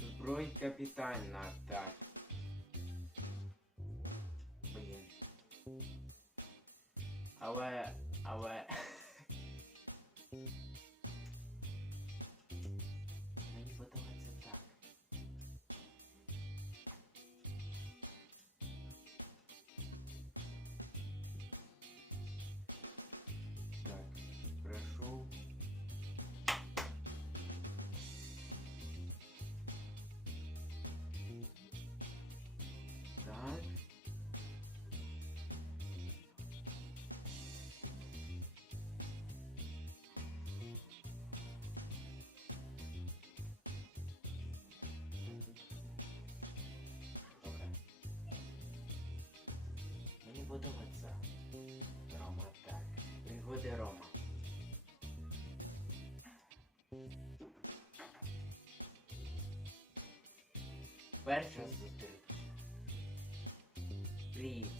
Зброй капітальна, так. Блін. Але, але... Перша зустріч. Привіт.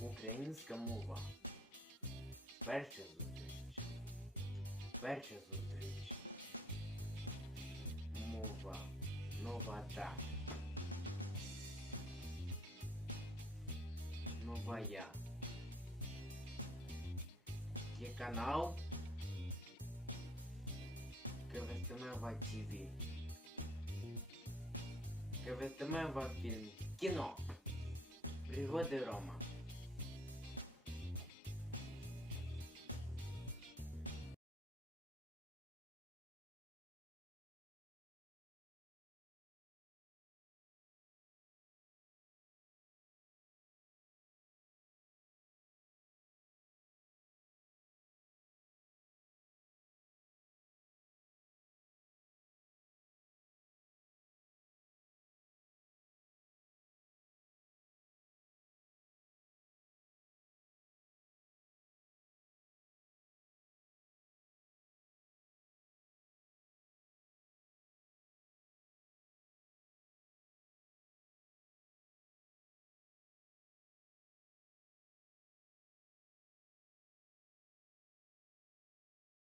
Українська мова. Перша зустріч. Перша зустріч. Мова. Нова так. Нова я. Є канал. КВСТМ ТВ. КВСТМ фільм. Кіно. Пригоди Рома.